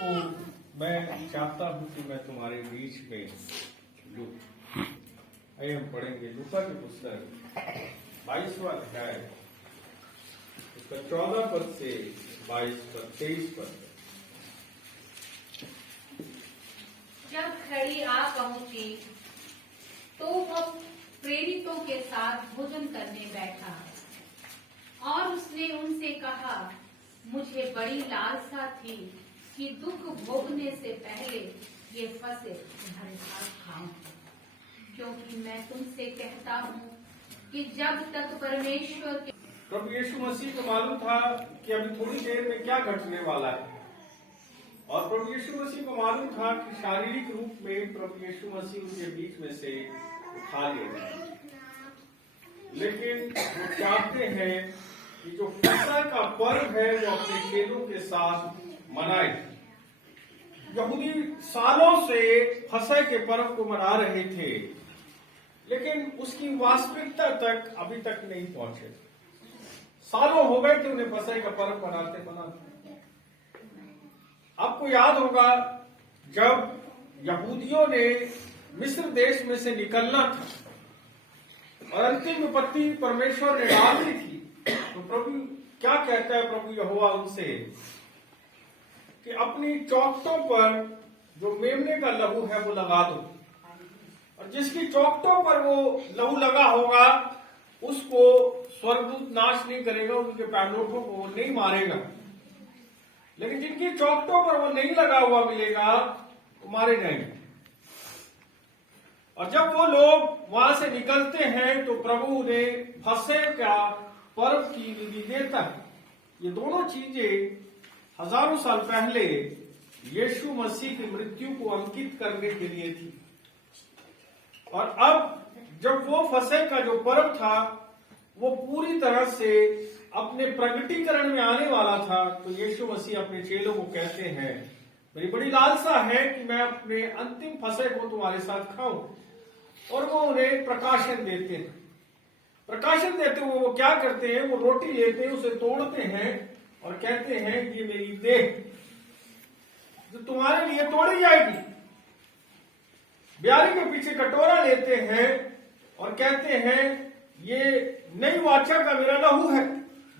को मैं चाहता हूं कि मैं तुम्हारे बीच में लूं। आइए हम पढ़ेंगे लूका की पुस्तक 22वां अध्याय, उसका 14 पद से 22 पद 23 पद। जब घड़ी आ पहुंची तो वह प्रेरितों के साथ भोजन करने बैठा और उसने उनसे कहा, मुझे बड़ी लालसा थी कि दुख भोगने से पहले ये फसह तुम्हारे साथ खाऊं, क्योंकि मैं तुमसे कहता हूँ कि जब तक परमेश्वर के प्रभु यीशु मसीह को मालूम था कि अभी थोड़ी देर में क्या घटने वाला है, और प्रभु यीशु मसीह को मालूम था कि शारीरिक रूप में प्रभु यीशु मसीह उनके बीच में से उठा लिए गए। लेकिन वो चाहते हैं कि जो फसह का पर्व है वो अपने चेलों के साथ मनाए। यहूदी सालों से फसह के पर्व को मना रहे थे, लेकिन उसकी वास्तविकता तक अभी तक नहीं पहुंचे। सालों हो गए थे उन्हें फसह का पर्व मनाते मनाते। आपको याद होगा जब यहूदियों ने मिस्र देश में से निकलना था और अंतिम विपत्ति परमेश्वर ने डाल दी थी, तो प्रभु क्या कहता है, प्रभु यहोवा उनसे कि अपनी चौखटों पर जो मेमने का लहू है वो लगा दो, और जिसकी चौखटों पर वो लहू लगा होगा उसको स्वर्गदूत नाश नहीं करेगा, उनके पैनोटों को वो नहीं मारेगा। लेकिन जिनकी चौखटों पर वो नहीं लगा हुआ मिलेगा वो मारे जाएंगे। और जब वो लोग वहां से निकलते हैं तो प्रभु उन्हें फसह का पर्व की विधि देता है। ये दोनों चीजें हजारों साल पहले यीशु मसीह की मृत्यु को अंकित करने के लिए थी, और अब जब वो फसह का जो पर्व था वो पूरी तरह से अपने प्रगटीकरण में आने वाला था, तो यीशु मसीह अपने चेलों को कहते हैं, मेरी बड़ी लालसा है कि मैं अपने अंतिम फसह को तुम्हारे साथ खाऊं। और वो उन्हें प्रकाशन देते हैं। प्रकाशन देते हुए वो क्या करते हैं, वो रोटी लेते हैं, उसे तोड़ते हैं और कहते हैं ये मेरी देह जो तुम्हारे लिए तोड़ी जाएगी। ब्यारी के पीछे कटोरा लेते हैं और कहते हैं ये नई वाचा का मेरा लहू है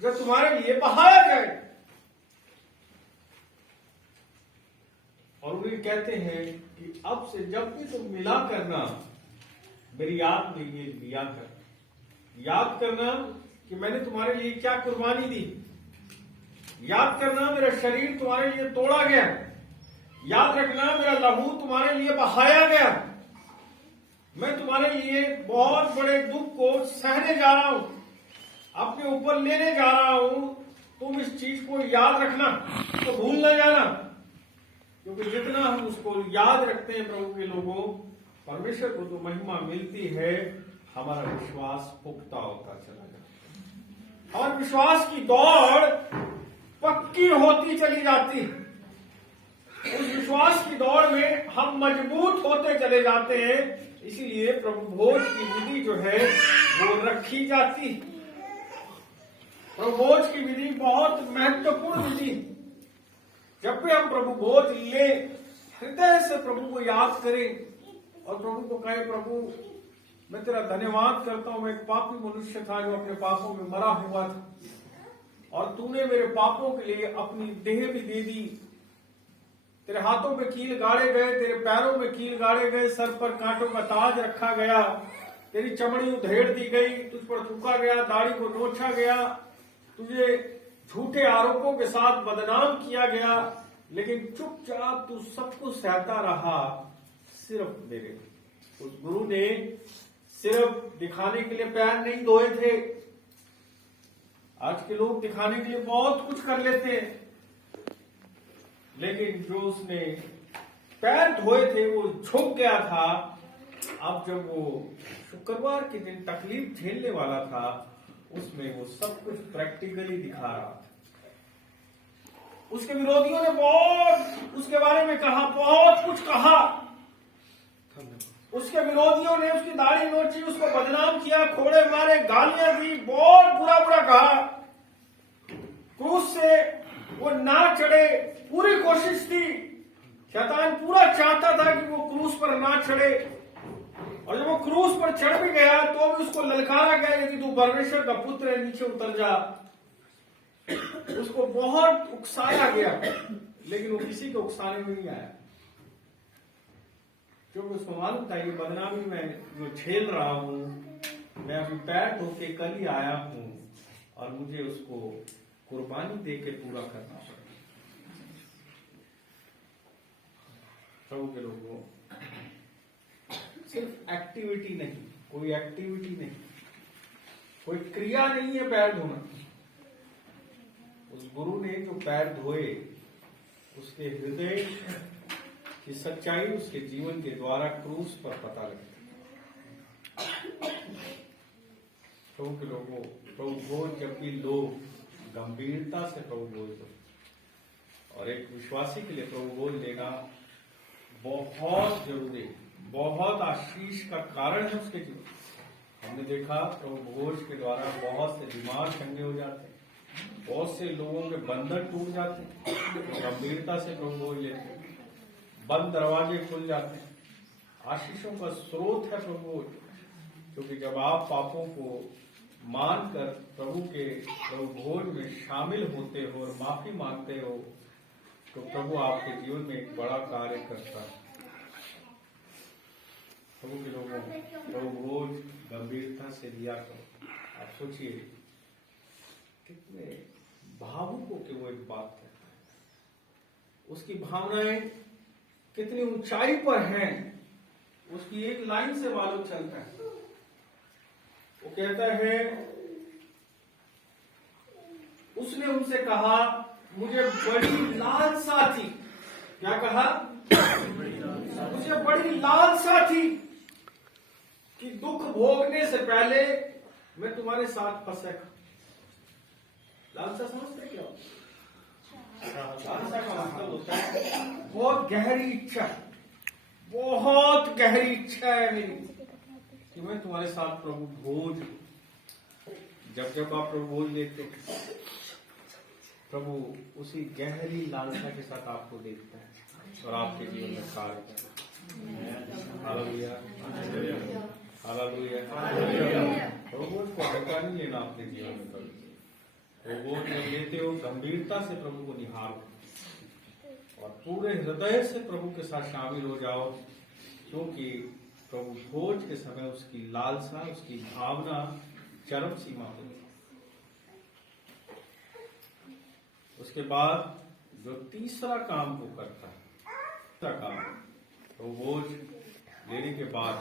जो तुम्हारे लिए बहाया जाए। और उन्हें कहते हैं कि अब से जब भी तुम मिला करना मेरी याद में ये लिया कर। याद करना कि मैंने तुम्हारे लिए क्या कुर्बानी दी। याद करना मेरा शरीर तुम्हारे लिए तोड़ा गया। याद रखना मेरा लहू तुम्हारे लिए बहाया गया। मैं तुम्हारे लिए बहुत बड़े दुख को सहने जा रहा हूं, अपने ऊपर लेने जा रहा हूं। तुम इस चीज को याद रखना, तो भूल न जाना, क्योंकि जितना हम उसको याद रखते हैं प्रभु के लोगों, परमेश्वर को तो महिमा मिलती है, हमारा विश्वास पुख्ता होता चला जाता, और विश्वास की दौड़ पक्की होती चली जाती। उस विश्वास की दौड़ में हम मजबूत होते चले जाते हैं। इसीलिए प्रभु भोज की विधि जो है वो रखी जाती। प्रभु भोज की विधि बहुत महत्वपूर्ण विधि। जब भी हम प्रभु भोज ले, हृदय से प्रभु को याद करें और प्रभु को कहे, प्रभु मैं तेरा धन्यवाद करता हूं, मैं एक पापी मनुष्य था जो अपने पापों में मरा हुआ था, और तूने मेरे पापों के लिए अपनी देह भी दे दी। तेरे हाथों में कील गाड़े गए, तेरे पैरों में कील गाड़े गए, सर पर कांटों का ताज रखा गया, तेरी चमड़ी उधेड़ दी गई, तुझ पर थूका गया, दाढ़ी को नोचा गया, तुझे झूठे आरोपों के साथ बदनाम किया गया, लेकिन चुपचाप तू सब कुछ सहता रहा। सिर्फ मेरे उस गुरु ने सिर्फ दिखाने के लिए पैर नहीं धोए थे। आज के लोग दिखाने के लिए बहुत कुछ कर लेते हैं, लेकिन जो उसने पैर धोए थे वो झुक गया था। अब जब वो शुक्रवार के दिन तकलीफ झेलने वाला था, उसमें वो सब कुछ प्रैक्टिकली दिखा रहा था। उसके विरोधियों ने बहुत उसके बारे में कहा, बहुत कुछ कहा। उसके विरोधियों ने उसकी दाढ़ी नोची, उसको बदनाम किया, खोड़े मारे, गालियां दी, बहुत बुरा बुरा कहा। क्रूस से वो ना चढ़े, पूरी कोशिश थी शैतान पूरा चाहता था कि वो क्रूस पर ना चढ़े, और जब वो क्रूस पर चढ़ भी गया तो भी उसको ललकारा गया, यदि तू परमेश्वर का पुत्र है नीचे उतर जा। उसको बहुत उकसाया गया, लेकिन वो किसी के उकसाने में नहीं आया, क्योंकि उसको मालूम था ये बदनामी मैं जो झेल रहा हूं, मैं अभी पैर धो के कल ही आया हूं और मुझे उसको कुर्बानी दे के पूरा करना पड़ेगा। प्रभु के लोगों, सिर्फ एक्टिविटी नहीं, कोई एक्टिविटी नहीं, कोई क्रिया नहीं है पैर धोना। उस गुरु ने जो पैर धोए, उसके हृदय की सच्चाई उसके जीवन के द्वारा क्रूस पर पता लगती। प्रभु के लोगों, प्रभु भोज जबकि लोग गंभीरता से प्रभु भोज दो, और एक विश्वासी के लिए प्रभु भोज लेना बहुत जरूरी, बहुत आशीष का कारण है उसके जीवन। हमने देखा प्रभु भोज के द्वारा बहुत से बीमार चंगे हो जाते हैं, बहुत से लोगों के बंधन टूट जाते हैं, गंभीरता से प्रभु भोज लेते हैं, बंद दरवाजे खुल जाते हैं। आशीषों का स्रोत है प्रभु भोज, क्योंकि जब आप पापों को मानकर प्रभु भोज में शामिल होते हो और माफी मांगते हो, तो प्रभु आपके जीवन में एक बड़ा कार्य करता है। प्रभु के लोगों, प्रभु भोज गंभीरता से लिया करो। आप सोचिए कितने भावुक होकर वो एक बात कहता है, उसकी भावनाएं कितनी ऊंचाई पर हैं, उसकी एक लाइन से मालूम चलता है। वो कहता है, उसने उनसे कहा, मुझे बड़ी लालसा थी। क्या कहा? मुझे बड़ी लालसा थी कि दुख भोगने से पहले मैं तुम्हारे साथ फंसे। लालसा समझते क्या? लालसा का मतलब होता है बहुत गहरी इच्छा, बहुत गहरी इच्छा है मेरी कि मैं तुम्हारे साथ प्रभु भोज। जब आप प्रभु भोज लेते, प्रभु उसी गहरी लालसा के साथ आपको देखता है और आपके जीवन में कार्य करता है। Hallelujah, hallelujah. प्रभु भोज को हल्का नहीं लेना अपने जीवन में। प्रभु भोज जब लेते हो, गंभीरता से प्रभु को निहारो और पूरे हृदय से प्रभु के साथ शामिल हो जाओ, क्योंकि प्रभु भोज के समय उसकी लालसा, उसकी भावना चरम सीमा पर है। उसके बाद जो तीसरा काम वो करता है, तीसरा काम प्रभु भोज लेने के बाद